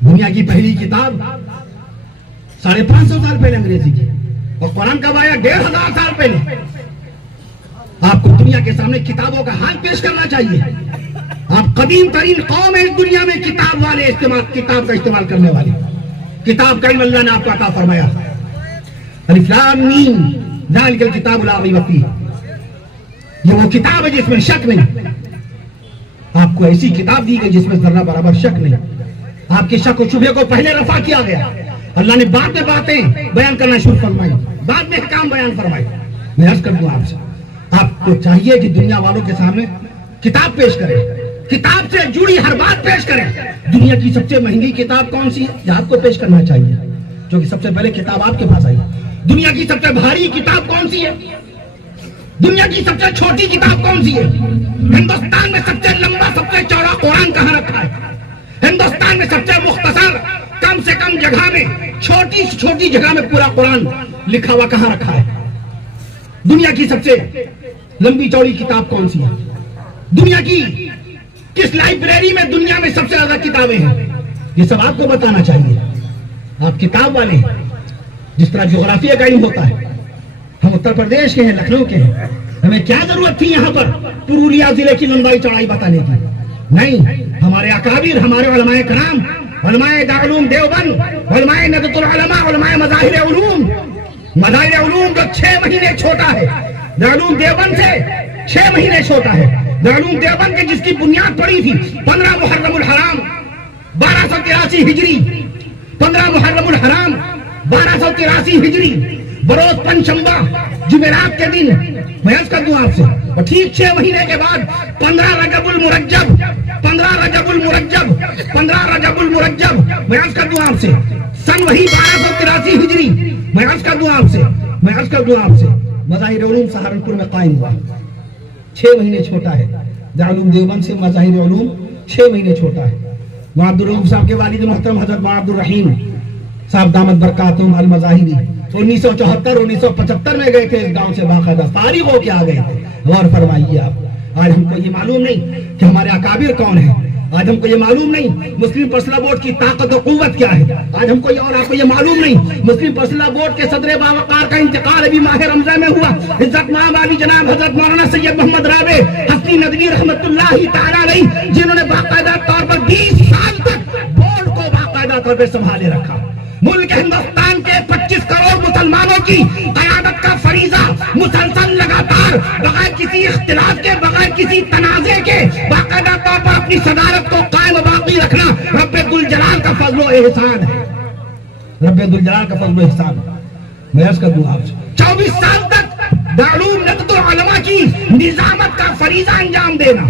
دنیا کی پہلی کتاب 550 سال پہلے انگریزی کی، اور قرآن کب آیا؟ 1500 سال پہلے۔ آپ کو دنیا کے سامنے کتابوں کا حال پیش کرنا چاہیے۔ آپ قدیم ترین قوم ہے اس دنیا میں کتاب والے، کتاب کا استعمال کرنے والے۔ کتاب کا علم اللہ نے آپ کو عطا فرمایا۔ الف لام میم ذالک الکتاب لا ریب فیہ، یہ وہ کتاب ہے جس میں شک نہیں۔ آپ کو ایسی کتاب دی گئی جس میں ذرہ برابر شک نہیں۔ آپ کے شک و شبہ کو پہلے رفع کیا گیا، اللہ نے بعد میں باتیں بیان کرنا شروع فرمائی، بعد میں احکام بیان فرمائے۔ میں عرض کر دوں آپ سے، آپ کو چاہیے کہ دنیا والوں کے سامنے کتاب پیش کریں، کتاب سے جڑی ہر بات پیش کریں۔ دنیا کی سب سے مہنگی کتاب کون سی ہے؟ یہ آپ کو پیش کرنا چاہیے، جو کہ سب سے پہلے کتاب آپ کے پاس آئی۔ دنیا کی سب سے بھاری کتاب کون سی ہے؟ دنیا کی سب سے چھوٹی کتاب کون سی ہے؟ ہندوستان میں سب سے لمبا سب سے چوڑا قرآن کہاں رکھا ہے؟ ہندوستان میں سب سے مختصر کم سے کم جگہ میں چھوٹی سے چھوٹی جگہ میں پورا قرآن لکھا ہوا کہاں رکھا ہے؟ دنیا کی سب سے لمبی چوڑی کتاب کون سی ہے؟ دنیا کی کس لائبریری میں دنیا میں سب سے زیادہ کتابیں ہیں؟ یہ سب آپ کو بتانا چاہیے۔ آپ کتاب والے ہیں، جس طرح جغرافیہ کا علم ہوتا ہے۔ ہم اتر پردیش کے ہیں، لکھنؤ کے ہیں، ہمیں کیا ضرورت تھی یہاں پر پرولیا ضلع کی لمبائی چوڑائی بتانے کی؟ نہیں، ہمارے اکابر، ہمارے علماء کرام، علماء دارالعلوم دیوبند، علماء ندوۃ العلماء، علماء مظاہر علوم جو 6 مہینے چھوٹا ہے، دارالعلوم دیوبند سے 6 مہینے چھوٹا ہے۔ دارالعلوم دیوبند کے جس کی بنیاد پڑی تھی 15 محرم الحرام 1283 ہجری، 15 محرم الحرام 1283 ہجری، بروز پنجشنبہ جمعرات کے دن، میں عرض کر دوں آپ سے، اور ٹھیک 6 مہینے کے بعد 15 رجب المرجب، 15 رجب المرجب، میں عرض کر دوں آپ سے، سن وہی 1283 ہجری، میں عرض کر دوں آپ سے، مظاہر علوم سہارنپور میں قائم ہوا۔ 6 مہینے چھوٹا ہے، دارالعلوم دیوبند سے مظاہر علوم 6 مہینے چھوٹا ہے۔ مولانا عبدالرؤوف صاحب کے والد محترم حضرت مولانا عبدالرحیم صاحب دامت برکاتہم المظاہری 1974-1975 میں گئے تھے اس گاؤں سے، باقاعدہ فارغ ہو کے آ گئے تھے۔ غور فرمائیے آپ، آج ہم کو یہ معلوم نہیں کہ ہمارے اکابر کون ہیں، آج ہم کو یہ معلوم نہیں مسلم پرسنل بورڈ کی طاقت و قوت کیا ہے، آج ہم کو اور آپ کو یہ معلوم نہیں مسلم پرسنل بورڈ کے صدر باوقار کا انتقال ابھی ماہ رمضان میں ہوا، عزت مآب علی جناب حضرت مولانا سید محمد رابع حسنی ندوی رحمت اللہ تعالی علیہ، جنہوں نے باقاعدہ طور پر 20 سال تک بورڈ کو باقاعدہ طور پر سنبھالے رکھا۔ ملک ہندوستان کے 25 کروڑ مسلمانوں کی قیادت کا فریضہ مسلسل لگاتار بغیر کسی اختلاف کے، بغیر کسی تنازع کے باقاعدہ طور پر اپنی صدارت کو قائم و باقی رکھنا رب ذوالجلال کا فضل و احسان ہے، رب ذوالجلال کا فضل و احسان ہے۔ میں عرض کر دوں آپ سے، 24 سال تک دارالعلوم ندوۃ العلماء کی نظامت کا فریضہ انجام دینا،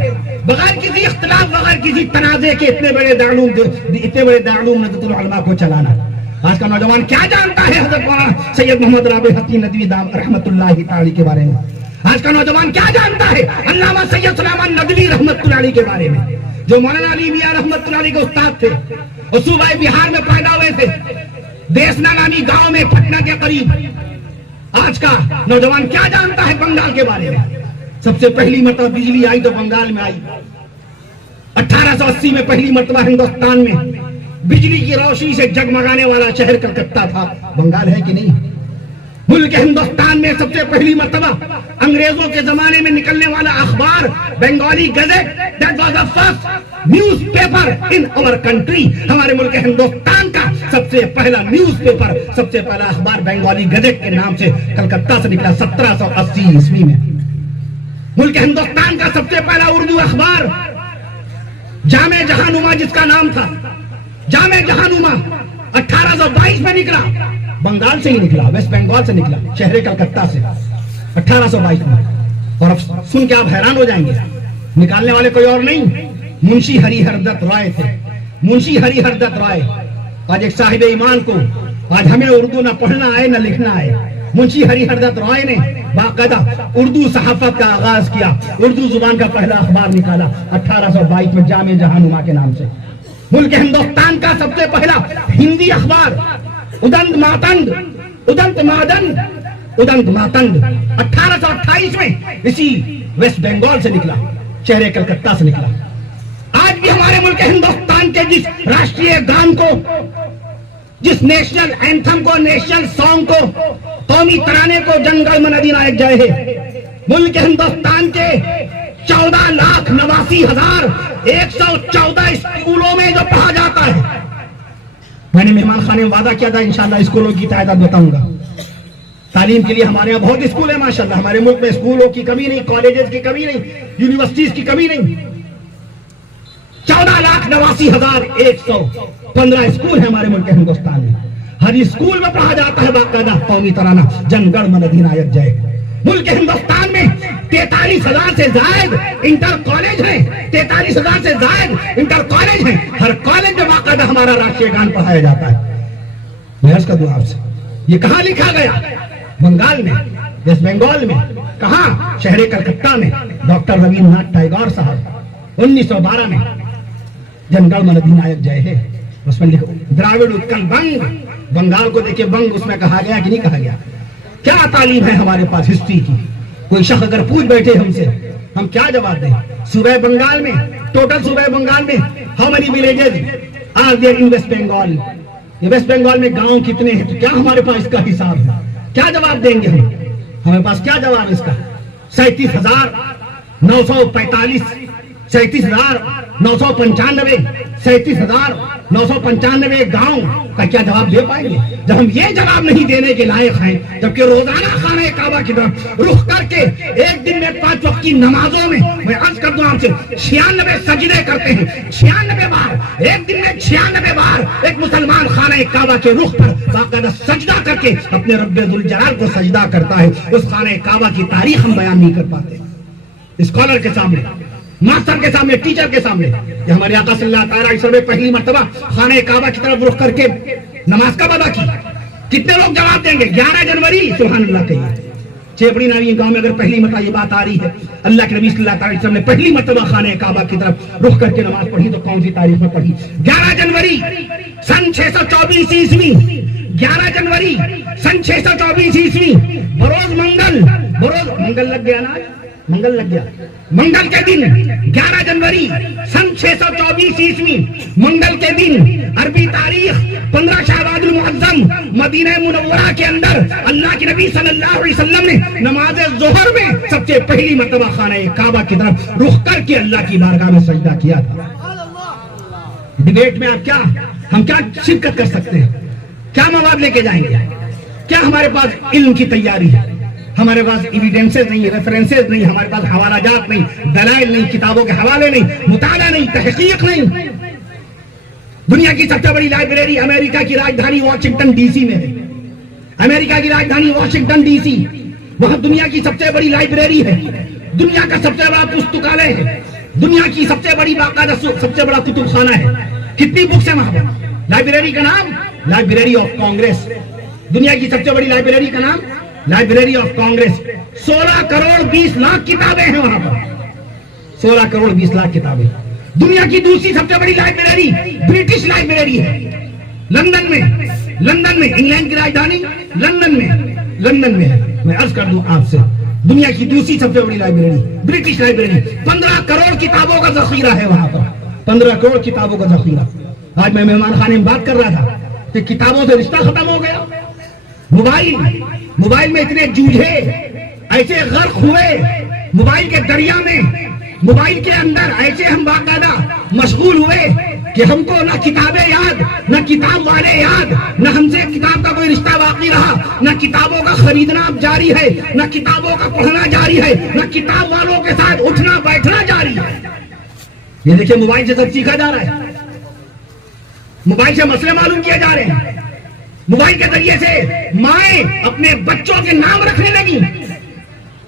بغیر کسی اختلاف، بغیر کسی تنازع کے اتنے بڑے دارالعلوم ندوۃ العلماء کو چلانا۔ آج کا نوجوان کیا جانتا ہے حضرت مولانا سید محمد رابع حسنی ندوی رحمت اللہ تعالی کے بارے میں؟ آج کا نوجوان کیا جانتا ہے علامہ سید سلیمان ندوی رحمت اللہ علیہ کے بارے میں، جو مولانا علی میاں رحمت اللہ علیہ کے استاد تھے اور صوبہ بہار میں پیدا ہوئے تھے، دیسنا نامی گاؤں میں پٹنہ کے قریب۔ آج کا نوجوان کیا جانتا ہے بنگال کے بارے میں؟ سب سے پہلی مرتبہ بجلی آئی تو بنگال میں آئی، 1880 میں پہلی مرتبہ ہندوستان میں بجلی کی روشنی سے جگمگانے والا شہر کلکتہ تھا، بنگال ہے کہ نہیں؟ ملک ہندوستان میں سب سے پہلی مرتبہ انگریزوں کے زمانے میں نکلنے والا اخبار Bengali gazette, that was the first newspaper in our country، ہمارے ملک ہندوستان کا سب سے پہلا نیوز پیپر، سب سے پہلا اخبار بنگالی گزٹ کے نام سے کلکتہ سے نکلا 1780 عیسوی میں۔ ملک ہندوستان کا سب سے پہلا اردو اخبار جامع جہانما، جس کا نام تھا جامع جہانما، 1822 میں نکلا، بنگال سے ہی نکلا، ویسٹ بنگال سے نکلا، شہر کلکتہ سے 1822 میں۔ اور اب سن کے آپ حیران ہو جائیں گے، نکالنے والے کوئی اور نہیں، منشی ہری ہر دت رائے تھے، منشی ہری ہر دت رائے۔ آج ایک صاحب ایمان کو آج ہمیں اردو نہ پڑھنا آئے نہ لکھنا آئے، منشی ہری ہر دت رائے نے باقاعدہ اردو صحافت کا آغاز کیا، اردو زبان کا پہلا اخبار نکالا 1822 میں جامع جہانما کے نام سے۔ ملک ہندوستان کا سب سے پہلا ہندی اخبار ادنت ماتند 1828 میں اسی ویسٹ بنگال سے نکلا، شہر کلکتہ سے نکلا۔ آج بھی ہمارے ملک ہندوستان کے جس راشٹریہ گان کو، جس نیشنل اینتھم کو، نیشنل سانگ کو، قومی ترانے کو جن گن من ادینایک جائے ہے، ملک ہندوستان کے 14,89,114 اسکولوں میں جو پڑھا جاتا ہے، میں نے مہمان خانے میں وعدہ کیا تھا انشاءاللہ اسکولوں کی تعداد بتاؤں گا۔ تعلیم کے لیے ہمارے یہاں بہت اسکول ہیں ماشاءاللہ، ہمارے ملک میں اسکولوں کی کمی نہیں، کالجز کی کمی نہیں، یونیورسٹیز کی کمی نہیں۔ 14,89,115 اسکول ہیں ہمارے ملک ہندوستان میں، ہر اسکول میں پڑھا جاتا ہے باقاعدہ قومی ترانہ جن گن من ادینایک جائے۔ ملک ہندوستان میں 43,000 سے زائد انٹر کالج ہیں، 43,000 سے زائد انٹر کالج ہیں، ہر کالج میں باقاعدہ ہمارا راشٹریہ گان پڑھایا جاتا ہے۔ میں عرض کر دوں آپ سے، یہ کہاں لکھا گیا؟ بنگال میں، ویسٹ بنگال میں، کہاں؟ شہر کلکتہ میں، ڈاکٹر رابندر ناتھ ٹیگور صاحب 1912 میں جن گن من ادینایک جائے ہے، اس میں لکھو دراوڑ اتکل بنگ، بنگال کو دیکھے بنگ اس میں کہا گیا کہ نہیں کہا گیا؟ کیا تعلیم ہے ہمارے پاس ہسٹری کی؟ کوئی شخص اگر پوچھ بیٹھے ہم سے، ہم کیا جواب دیں؟ صوبہ بنگال میں، ٹوٹل صوبہ بنگال میں how many villages are there in West Bengal? یہ ویسٹ بنگال میں گاؤں کتنے ہیں؟ تو کیا ہمارے پاس اس کا حساب ہے؟ کیا جواب دیں گے ہم؟ ہمارے پاس کیا جواب اس کا؟ 37,945 37,995 37,995 گاؤں کا کیا جواب دے پائیں گے؟ جب ہم یہ جواب نہیں دینے کے لائق ہیں، جبکہ روزانہ خانہ کعبہ کی طرف رخ کر کے ایک دن میں 5 وقت کی نمازوں میں میں عرض کر دوں آپ سے 96 سجدے کرتے ہیں، 96 بار، ایک دن میں 96 بار ایک مسلمان خانہ کعبہ کے رخ پر باقاعدہ سجدہ کر کے اپنے رب ذوالجلال کو سجدہ کرتا ہے۔ اس خانہ کعبہ کی تاریخ ہم بیان نہیں کر پاتے اسکالر کے سامنے، ماسٹر کے سامنے، ٹیچر کے سامنے۔ یہ ہمارے آقا صلی اللہ تعالیٰ علیہ وسلم نے پہلی مرتبہ خانہ کعبہ کی طرف رخ کر کے نماز کب ادا کی؟ کتنے لوگ جواب دیں گے؟ 11 جنوری، سبحان اللہ کہیے۔ چیپڑی ناوی گاؤں میں اگر پہلی مرتبہ یہ بات آ رہی ہے اللہ کے نبی صلی اللہ علیہ وسلم نے پہلی مرتبہ خانہ کعبہ کی طرف رخ کر کے نماز پڑھی تو کون سی تاریخ میں پڑھی؟ 11 جنوری سن 624 عیسوی، 11 جنوری سن 624 عیسوی، بروز منگل، بروز منگل لگ گیا نا، منگل لگ گیا، منگل کے دن 11 جنوری سن 624 عیسوی منگل کے دن عربی تاریخ 15 شعبان المعظم مدینہ منورہ کے اندر اللہ کے نبی صلی اللہ علیہ وسلم نے نماز ظہر میں سب سے پہلی مرتبہ خانہ کعبہ کی طرف رخ کر کے اللہ کی بارگاہ میں سجدہ کیا تھا۔ ڈیبیٹ میں آپ کیا، ہم کیا شرکت کر سکتے ہیں؟ کیا مواد لے کے جائیں گے؟ کیا ہمارے پاس علم کی تیاری ہے؟ ہمارے پاس ایویڈنسز نہیں، ریفرنسز نہیں، ہمارے پاس حوالہ جات نہیں، دلائل نہیں، کتابوں کے حوالے نہیں، مطالعہ نہیں، تحقیق نہیں۔ دنیا کی سب سے بڑی لائبریری امریکہ کی راجدھانی واشنگٹن ڈی سی میں ہے، امریکہ کی راجدھانی واشنگٹن ڈی سی، وہاں دنیا کی سب سے بڑی لائبریری ہے، دنیا کا سب سے بڑا پستکالیہ ہے، دنیا کی سب سے بڑی باقاعدہ سب سے بڑا کتب خانہ ہے۔ کتنی بکس ہیں وہاں پر؟ لائبریری کا نام لائبریری آف کانگریس، دنیا کی سب سے بڑی لائبریری کا نام library of Congress. 16 crore 20 lakh کتابیں ہیں وہاں پر، 16 کروڑ 20 لاکھ کتابیں۔ دنیا کی دوسری سب سے بڑی لائبریری برٹش لائبریری ہے لندن میں، لندن میں، انگلینڈ کی راجدھانی لندن میں ہے۔ میں عرض کر دوں آپ سے دنیا کی دوسری سب سے بڑی لائبریری برٹش لائبریری، 15 کروڑ کتابوں کا ذخیرہ ہے وہاں پر، 15 کروڑ کتابوں کا ذخیرہ۔ آج میں مہمان خانے میں بات کر رہا تھا کہ کتابوں سے رشتہ ختم ہو گیا۔ موبائل میں اتنے جوجھے ایسے غرق ہوئے موبائل کے دریا میں، موبائل کے اندر ایسے ہم باقاعدہ مشغول ہوئے کہ ہم کو نہ کتابیں یاد، نہ کتاب والے یاد، نہ ہم سے کتاب کا کوئی رشتہ باقی رہا، نہ کتابوں کا خریدنا اب جاری ہے، نہ کتابوں کا پڑھنا جاری ہے، نہ کتاب والوں کے ساتھ اٹھنا بیٹھنا جاری ہے۔ یہ دیکھیں موبائل سے سب سیکھا جا رہا ہے، موبائل سے مسئلے معلوم کیے جا رہے ہیں، موبائل کے ذریعے سے مائیں اپنے بچوں کے نام رکھنے لگی،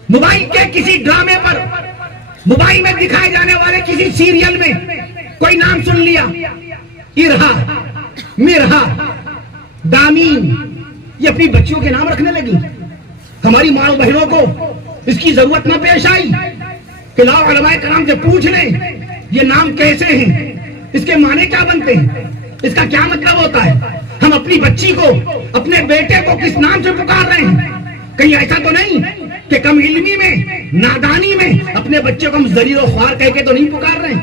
موبائل کے کسی ڈرامے پر، موبائل میں دکھائے جانے والے کسی سیریل میں کوئی نام سن لیا، ارہا، مرہا، دامین، یہ اپنی بچیوں کے نام رکھنے لگی۔ ہماری ماں بہنوں کو اس کی ضرورت نہ پیش آئی کہ لاؤ علماء کرام سے پوچھ لیں یہ نام کیسے ہیں، اس کے معنی کیا بنتے ہیں، اس کا کیا مطلب ہوتا ہے۔ ہم اپنی بچی کو، اپنے بیٹے کو کس نام سے پکار رہے ہیں؟ کہیں ایسا تو نہیں کہ کم علمی میں، نادانی میں اپنے بچے کو ہم ذلیل و خوار کہہ کے تو نہیں پکار رہے ہیں؟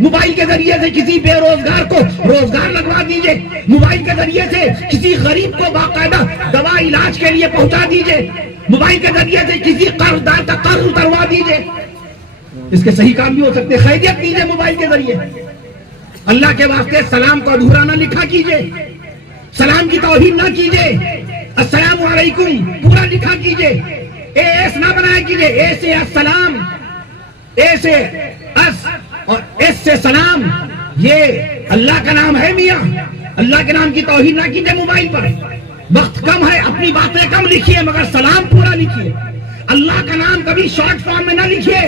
موبائل کے ذریعے سے کسی بے روزگار کو روزگار لگوا دیجئے، موبائل کے ذریعے سے کسی غریب کو باقاعدہ دوا علاج کے لیے پہنچا دیجئے، موبائل کے ذریعے سے کسی قرض دار کا قرض اتروا دیجئے۔ اس کے صحیح کام بھی ہو سکتے، خیریت دیجئے موبائل کے ذریعے۔ اللہ کے واسطے سلام کو ادھورا نہ لکھا کیجئے، سلام کی توہین نہ کیجئے، السلام علیکم پورا لکھا کیجئے، ایس نہ بنایا کیجئے، اے سے السلام، اے سے اس اور اس سے سلام، یہ اللہ کا نام ہے میاں، اللہ کے نام کی توہین نہ کیجئے۔ موبائل پر وقت کم ہے، اپنی باتیں کم لکھیے مگر سلام پورا لکھیے۔ اللہ کا نام کبھی شارٹ فارم میں نہ لکھیے،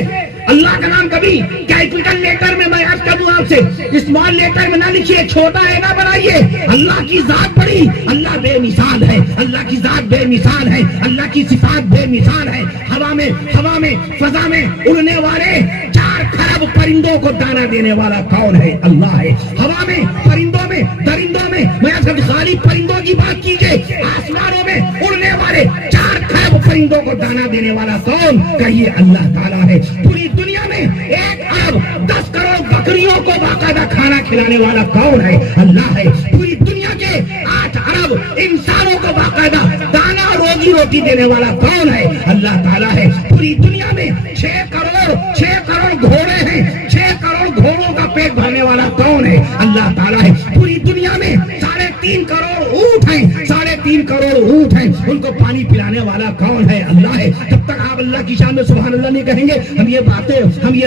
اللہ کا نام کبھی کیپٹل لیٹر میں، میں عرض کروں آپ سے اسمال لیٹر میں نہ لکھیے، چھوٹا ہے نہ بنائیے۔ اللہ کی ذات بڑی، اللہ بے مثال ہے، اللہ کی ذات بے مثال ہے، اللہ کی صفات بے مثال ہے۔ ہوا میں فضا میں اڑنے والے 4 کھرب پرندوں کو دانا دینے والا کون ہے؟ اللہ ہے۔ ہوا میں، پرندوں میں، درندوں میں، میں عرض کروں خالی پرندوں کی بات کیجئے، آسمانوں میں اڑنے والے 4 کھرب پرندوں کو دانا دینے والا کون؟ کہیے اللہ تعالیٰ ہے۔ پوری دنیا میں 1 ارب 10 کروڑ بکریوں کو باقاعدہ کھانا کھلانے والا کون ہے؟ اللہ ہے۔ پوری دنیا کے 8 ارب انسانوں کو باقاعدہ دانا روزی روٹی دینے والا کون ہے؟ اللہ تعالیٰ ہے۔ پوری دنیا میں 6 کروڑ گھوڑے ہیں، 6 کروڑ گھوڑوں کا پیٹ بھرنے والا کون ہے؟ اللہ تعالیٰ ہے۔ پوری دنیا میں 3.5 کروڑ اونٹ ہیں، 3.5 کروڑ اونٹ ہیں، ان کو پانی پلانے والا کون ہے؟ اللہ ہے۔ جب تک آپ اللہ کی شان میں سبحان اللہ نہیں کہیں گے، ہم یہ باتیں، ہم یہ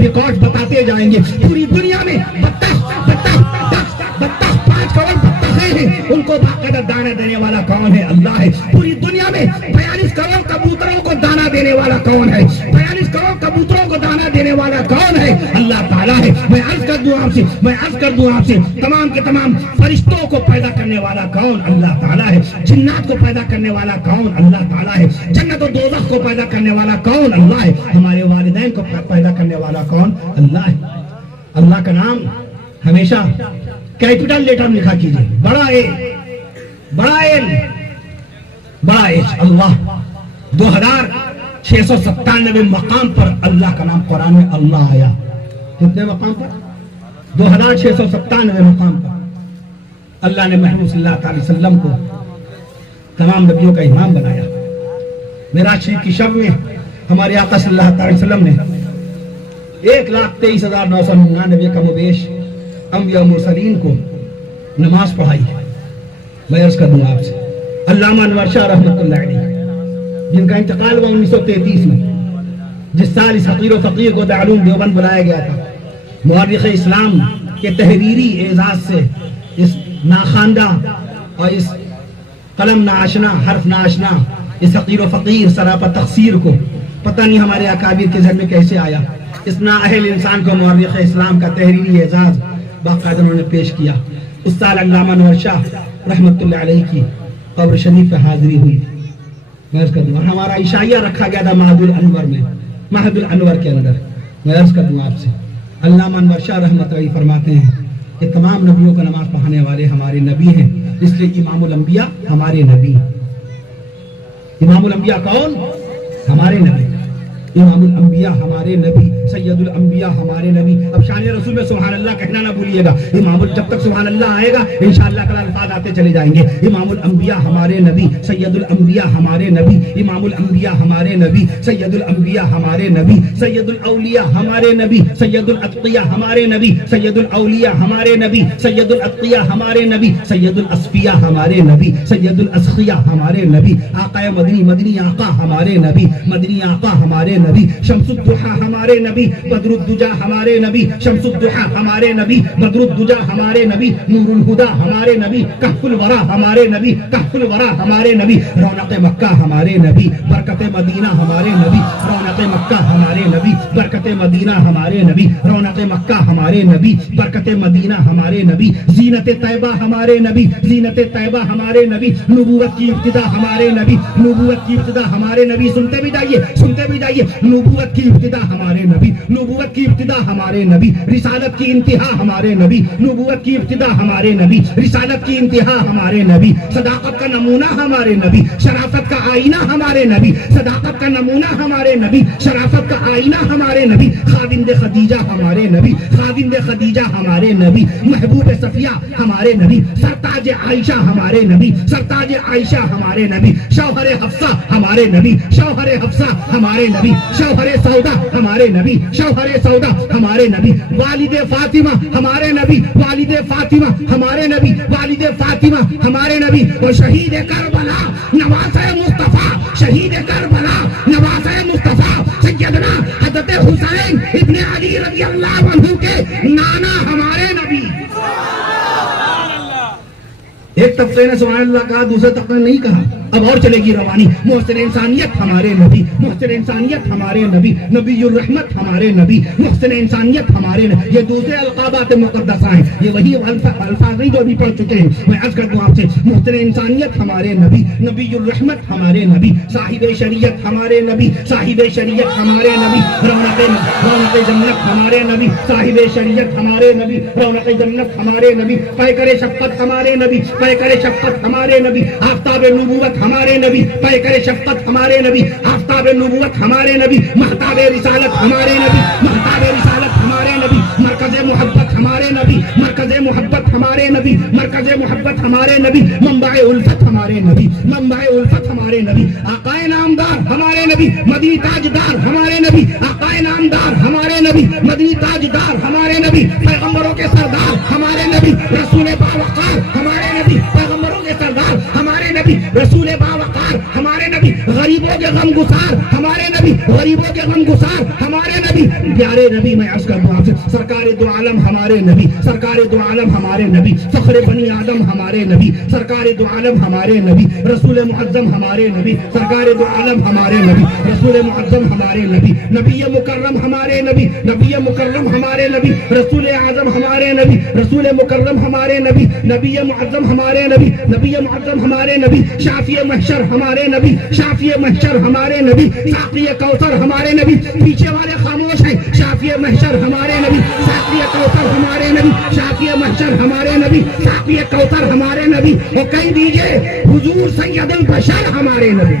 ریکارڈ بتاتے جائیں گے۔ پوری دنیا میں 5 کروڑ بطخیں ہیں، ان کو باقاعدہ دانا دینے والا کون ہے؟ اللہ ہے۔ پوری دنیا میں 42 کروڑ کبوتروں کو دانا دینے والا کون ہے؟ 42 کروڑ کبوتروں کو دانا دینے والا کون ہے؟ اللہ تعالیٰ ہے۔ میں عرض کر دوں آپ سے تمام کے تمام فرشتوں کو پیدا کرنے والا کون؟ اللہ تعالیٰ ہے۔ جنات کو پیدا کرنے والا کون؟ اللہ تعالیٰ ہے۔ جنت و دوزخ کو پیدا کرنے والا کون؟ اللہ ہے۔ ہمارے والدین کو پیدا کرنے والا کون؟ اللہ ہے۔ اللہ کا نام ہمیشہ کیپٹل لیٹر میں لکھا کیجئے، بڑا اے، بڑا ایل، بڑا ایچ، اللہ۔ 2697 مقام پر اللہ کا نام قرآن میں اللہ آیا۔ کتنے مقام پر؟ 2697 مقام پر اللہ نے محمد صلی اللہ علیہ وسلم کو تمام نبیوں کا امام بنایا۔ معراج شریف کی شب میں ہمارے آقا صلی اللہ علیہ وسلم نے 1,23,999 کم و بیش انبیاء و مرسلین کو نماز پڑھائی۔ میں عرض کر دوں آپ سے علامہ انور شاہ رحمۃ اللہ علیہ، جن کا انتقال ہوا 1933 میں، جس سال اس حقیر و فقیر کو دارالعلوم دیوبند بلایا گیا تھا، مورخ اسلام کے تحریری اعزاز سے اس ناخواندہ اور اس قلم ناشنا، حرف ناشنا، اس حقیر و فقیر سراپا تقصیر کو پتہ نہیں ہمارے اکابر کے ذہن میں کیسے آیا، اس نااہل انسان کو مورخ اسلام کا تحریری اعزاز باقاعدہ انہوں نے پیش کیا۔ اس سال علامہ انور شاہ رحمۃ اللہ علیہ کی قبر شریف پہ حاضری ہوئی میں عرض کر دوں، اور ہمارا عشائیہ رکھا گیا تھا مہد الانور میں، مہد الانور کے اندر۔ میں عرض کر دوں آپ سے علامہ انور شاہ رحمۃ اللہ فرماتے ہیں کہ تمام نبیوں کا نماز پڑھانے والے ہمارے نبی ہیں، اس لیے امام الانبیاء ہمارے نبی۔ امام الانبیاء کون؟ ہمارے نبی۔ امام الانبیاء ہمارے نبی، سید الانبیاء ہمارے نبی۔ اب شان رسول میں سبحان اللہ کہنا نہ بھولیے گا، جب تک سبحان اللہ آئے گا انشاءاللہ کل الفاظ آتے چلے جائیں گے۔ امام الانبیاء ہمارے نبی، سید الانبیاء ہمارے نبی، امام الانبیاء ہمارے نبی، سید الانبیاء ہمارے نبی، سید الاولیاء ہمارے نبی، سید الاتقیاء ہمارے نبی، سید الاولیاء ہمارے نبی، سید الاتقیاء ہمارے نبی، سید الاصفیاء ہمارے نبی، سید الاسخیاء ہمارے نبی، آقا مدنی، مدنی آقا ہمارے نبی، مدنی آقا ہمارے نبی، شمس الضحیٰ ہمارے نبی، بدر الدجا ہمارے نبی، شمس الضحیٰ ہمارے نبی، بدر الدجا ہمارے نبی، نور الہدا ہمارے نبی، کہف الورا ہمارے نبی، کہف الورا ہمارے نبی، رونق مکہ ہمارے نبی، برکت مدینہ ہمارے نبی، رونق مکہ ہمارے نبی، برکت مدینہ ہمارے نبی، رونق مکہ ہمارے نبی، برکت مدینہ ہمارے نبی، زینت طیبہ ہمارے نبی، زینت طیبہ ہمارے نبی، نبوت کی ابتدا ہمارے نبی، نبوت کی ابتدا ہمارے نبی۔ سنتے بھی جائیے، سنتے بھی جائیے، نبوت کی ابتدا ہمارے نبی، نبوت کی ابتدا ہمارے نبی، رسالت کی انتہا ہمارے نبی، نبوت کی ابتدا ہمارے نبی، رسالت کی انتہا ہمارے نبی، صداقت کا نمونہ ہمارے نبی، شرافت کا آئینہ ہمارے نبی، صداقت کا نمونہ ہمارے نبی، شرافت کا آئینہ ہمارے نبی، خاوند خدیجہ ہمارے نبی، خاوند خدیجہ ہمارے نبی، محبوب صفیہ ہمارے نبی، سرتاج عائشہ ہمارے نبی، سرتاج عائشہ ہمارے نبی، شوہر حفصہ ہمارے نبی، شوہر حفصہ ہمارے نبی، شوہر سودا ہمارے نبی، شوہر سودا ہمارے نبی، والد فاطمہ ہمارے نبی، والد فاطمہ ہمارے نبی، والد فاطمہ ہمارے نبی، اور شہید کربلا نواسہ مصطفیٰ، شہید کربلا نواسہ مصطفیٰ سیدنا حضرت حسین ابن علی رضی اللہ عنہ کے نانا ہمارے نبی۔ ایک طبقے نے سبحان اللہ کہا، دوسرے طبقے نے نہیں کہا، اب اور چلے گی روانی۔ محسن انسانیت ہمارے نبی، محسن انسانیت ہمارے نبی، نبی الرحمت ہمارے نبی، محسن انسانیت ہمارے نبی۔ یہ دوسرے القابات مقدسہ ہیں، یہ وہی الفاظ نہیں جو ابھی پڑھ چکے ہیں۔ میں عرض کر دوں آپ سے، محسن انسانیت ہمارے نبی، نبی الرحمت ہمارے نبی، صاحب شریعت ہمارے نبی، صاحب شریعت ہمارے نبی، رونق جنت ہمارے نبی، صاحب شریعت ہمارے نبی، رونق جنت ہمارے نبی، پیکر شفقت ہمارے نبی، پیکر شفقت ہمارے نبی، آفتاب نبوت ہمارے نبی، پیکر شفقت ہمارے نبی، آفتاب نبوت ہمارے نبی، مہتاب رسالت ہمارے نبی، مہتاب رسالت ہمارے نبی، مرکز محبت ہمارے نبی، مرکز محبت ہمارے نبی، مرکز محبت ہمارے نبی، منبع الفت ہمارے نبی، منبع الفت ہمارے نبی، آقائے نامدار ہمارے نبی، مدنی تاجدار ہمارے نبی، آقائے نامدار ہمارے نبی، مدنی تاجدار ہمارے نبی، پیغمبروں کے سردار ہمارے نبی، رسول باوقار ہمارے نبی، پیغمبروں کے سردار ہمارے نبی، رسول باوقار ہمارے نبی، غریبوں کے غم گسار ہمارے نبی، غریبوں کے غم گسار ہمارے نبی، پیارے نبی۔ میں عرض کر دوں آپ سے، سرکار دو عالم ہمارے نبی، سرکار دو عالم ہمارے نبی، فخر بنی آدم ہمارے نبی، سرکار دو عالم ہمارے نبی، رسول معظم ہمارے نبی، سرکار دو عالم ہمارے نبی، رسول معظم ہمارے نبی، نبی مکرم ہمارے نبی، نبی مکرم ہمارے نبی، رسول اعظم ہمارے نبی، رسول مکرم ہمارے نبی، نبی معظم ہمارے نبی، نبی معظم ہمارے نبی، شافی محشر ہمارے نبی، شافی محشر ہمارے نبی، ساقی کوثر ہمارے نبی۔ پیچھے والے خاموش ہیں، شافی محشر ہمارے نبی، ساقی کوثر ہمارے نبی، شافی محشر ہمارے نبی، ساقی کوثر ہمارے نبی، اور کہیں دیجئے حضور سید البشر ہمارے نبی۔